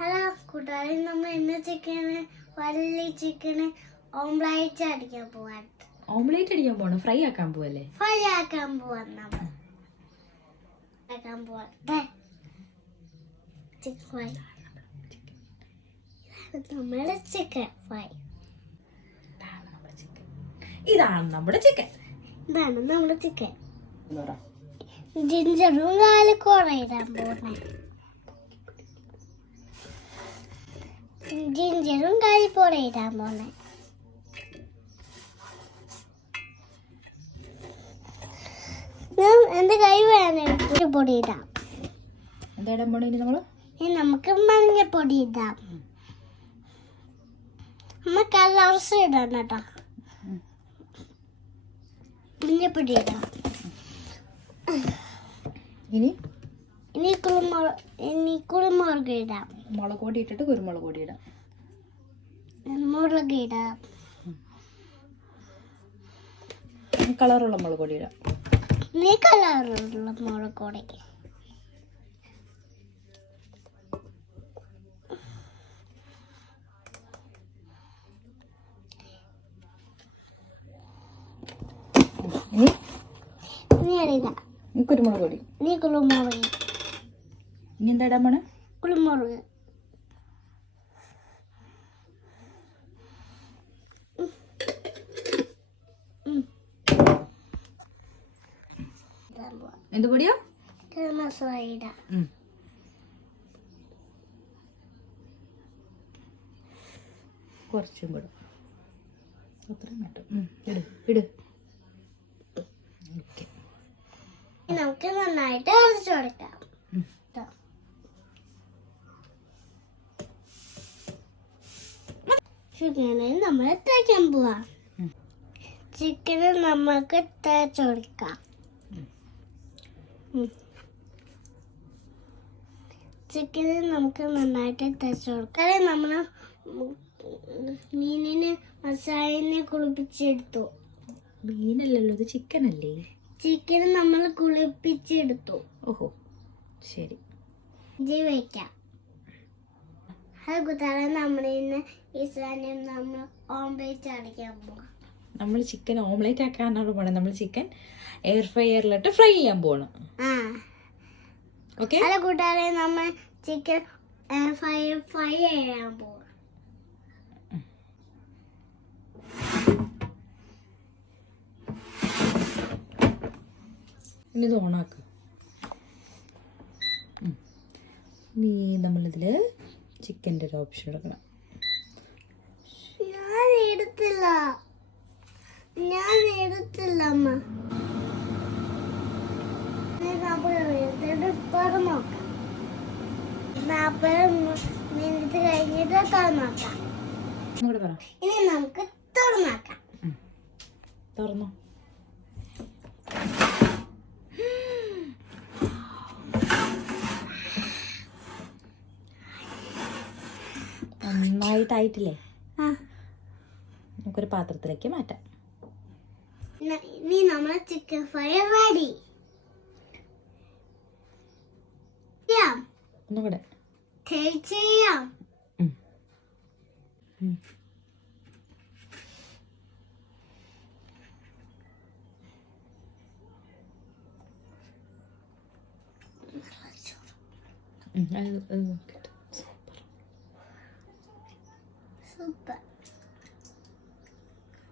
Hello കൂട്ടുകാരെ, നമ്മൾ ഇന്ന് വലിയ ചിക്കന് ഓംലേറ്റ് അടിക്കാൻ പോവാൻ. ഓംലേറ്റ് അടിക്കാൻ പോണോ? ഫ്രൈ ആക്കാൻ പോവല്ലേ? ഫ്രൈ ആക്കാൻ പോവാൻ നമ്മൾ ചിക്കൻ ഫ്രൈ. നമ്മുടെ ചിക്കൻ ഫ്രൈ. ഇതാണ് നമ്മുടെ ചിക്കൻ. ഇതാണ് നമ്മുടെ ചിക്കൻ. ജിഞ്ചറും കാലിക്കോറ ഇടാൻ പോണേ. ജിഞ്ചറും കാലിക്കോറ ഇടാൻ പോണേ. എന്റെ കൈ വേണം പൊടി ഇടാം. എന്താ ഇടാൻ പോണേ നമ്മള്? നമുക്ക് മഞ്ഞപ്പൊടി ഇടാം. നമ്മ കളർസ് ഇടാം കേട്ടോ. മഞ്ഞപ്പൊടി ഇടാം. ഇനി കുരുമുളക് ഇടാം. മുളക് പൊടി ഇട്ടിട്ട് കുരുമുളക് പൊടി ഇടാം. മുളക് ഇടാം. കളറുള്ള മുളക് പൊടി ഇടാം. നീ കളറുള്ള മുളക് പൊടി. കുരുമുളക് പൊടി. നീ കുരുമുളക്. ഇനി എന്താ ഇടാൻ പോണേ? കുരുമുളക്. എന്ത് പൊടിയോ? മസാല ഇടാം. കുറച്ചും കൂടെ അത്രയും വേണ്ട. ഇട്. നമുക്ക് നന്നായിട്ട് അരച്ചു കൊടുക്കാം. ചിക്കനിൽ നമ്മൾ തേക്കാൻ പോവാ. ചിക്കനിൽ നമുക്ക് തേച്ച് കൊടുക്കാം. ചിക്കനിൽ നമുക്ക് നന്നായിട്ട് തേച്ച് കൊടുക്കാം. നമ്മൾ മീനിന് മസാലനെ കുളിപ്പിച്ചെടുത്തു. മീനല്ലല്ലോ, ഇത് ചിക്കൻ അല്ലേ? ചിക്കൻ നമ്മൾ കുളിപ്പിച്ചെടുത്തു. ഓഹോ, ശരി. ഇത് വയ്ക്കാം. ഹലോ കൂട്ടുകാരെ, നമ്മളിന്ന് ഇസ്രായേലിൽ നമ്മൾ ഓംലേറ്റ് അടിക്കാൻ പോവാം. നമ്മൾ ചിക്കൻ ഓംലേറ്റ് ആക്കാനാണ് പോണത്. നമ്മൾ ചിക്കൻ എയർ ഫ്രയറിലിട്ട് ഫ്രൈ ചെയ്യാൻ പോകണം. ഓക്കെ. ഹലോ കൂട്ടുകാരെ, നമ്മൾ ചിക്കൻ ഫ്രൈ ചെയ്യാൻ പോവാം. ഇനി ഇത് ഓണാക്ക. നീ നമ്മളിതിൽ ചിക്കൻ്റെ ഒരു ഓപ്ഷൻ എടുക്കണം. ഞാൻ എടുത്തില്ല അമ്മ. നോക്കാം. 40 മിനിറ്റ് കഴിഞ്ഞിട്ട് തുറന്നോക്കാം. ഇനി നമുക്ക് തുറന്നോക്കാം. തുറന്നോ. നന്നായിട്ടായിട്ടില്ലേ? നമുക്കൊരു പാത്രത്തിലേക്ക് മാറ്റാം. ഇനി നമ്മളെ ചിക്കൻ ഫ്രൈ റെഡി. ഒന്നുകൂടെ ചെയ്യാം. സൂപ്പർ.